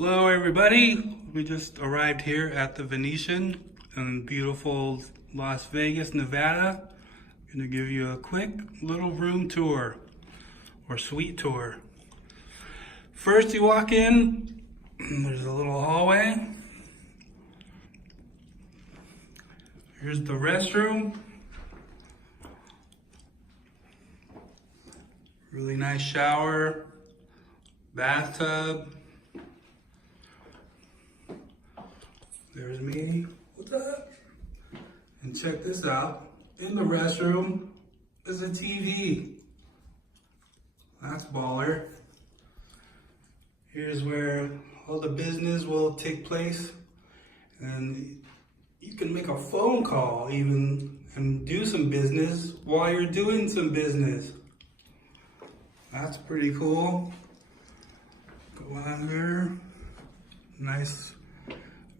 Hello everybody, we just arrived here at the Venetian in beautiful Las Vegas, Nevada. I'm going to give you a quick little room tour or suite tour. First you walk in, there's a little hallway. Here's the restroom. Really nice shower, bathtub. There's me. What's up? And check this out. In the restroom is a TV. That's baller. Here's where all the business will take place. And you can make a phone call even and do some business while you're doing some business. That's pretty cool. Go on there. Nice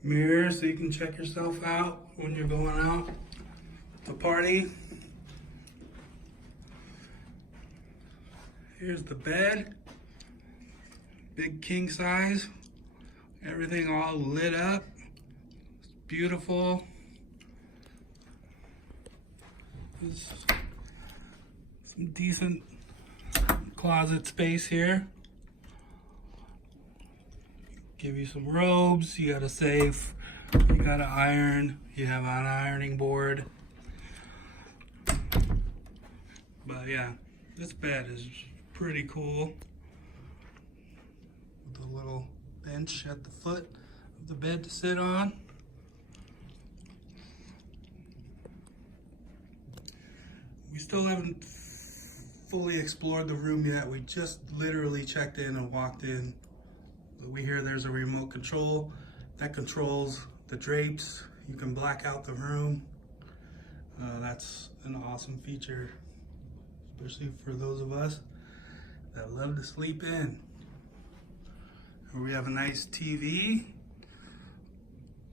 mirror so you can check yourself out when you're going out to party. Here's the bed. Big king size. Everything all lit up. It's beautiful. There's some decent closet space here. Give you some robes, you got a safe, you got an iron, you have an ironing board. But yeah, this bed is pretty cool. With a little bench at the foot of the bed to sit on. We still haven't fully explored the room yet. We just literally checked in and walked in. We hear there's a remote control that controls the drapes. You can black out the room. That's an awesome feature, especially for those of us that love to sleep in. Here we have a nice TV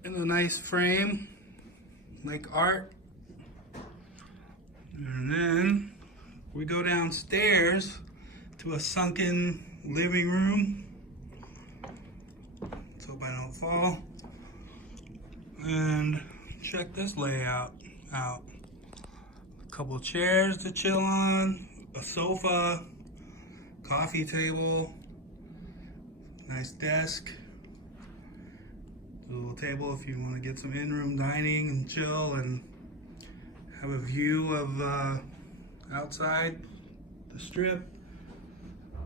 in a nice frame, like art. And then we go downstairs to a sunken living room. Hope I don't fall. And check this layout out. A couple chairs to chill on, a sofa, coffee table, nice desk, a little table if you want to get some in-room dining and chill and have a view of outside the strip.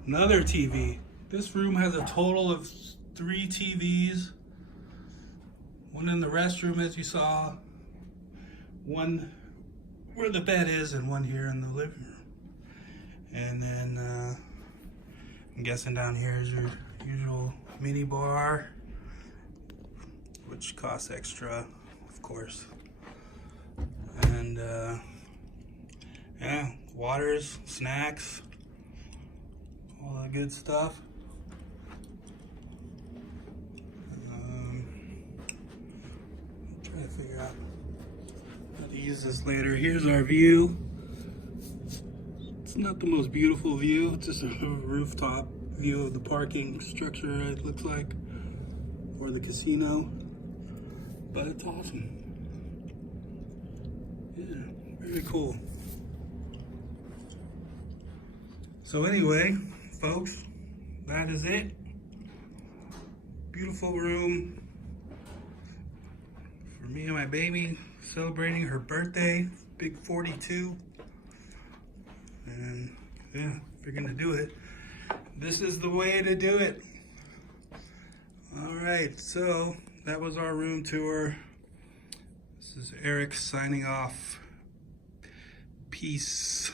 Another TV. This room has a total of 3 TVs, one in the restroom as you saw, one where the bed is, and one here in the living room. And then I'm guessing down here is your usual mini bar, which costs extra, of course. And yeah, waters, snacks, all the good stuff. Figure out how to use this later. Here's our view. It's not the most beautiful view, it's just a rooftop view of the parking structure, it looks like, or the casino, but it's awesome. Yeah, very cool. So anyway, folks, that is it. Beautiful room. Me and my baby celebrating her birthday, big 42. And yeah, if you're gonna do it, this is the way to do it. All right, so that was our room tour. This is Eric signing off. Peace.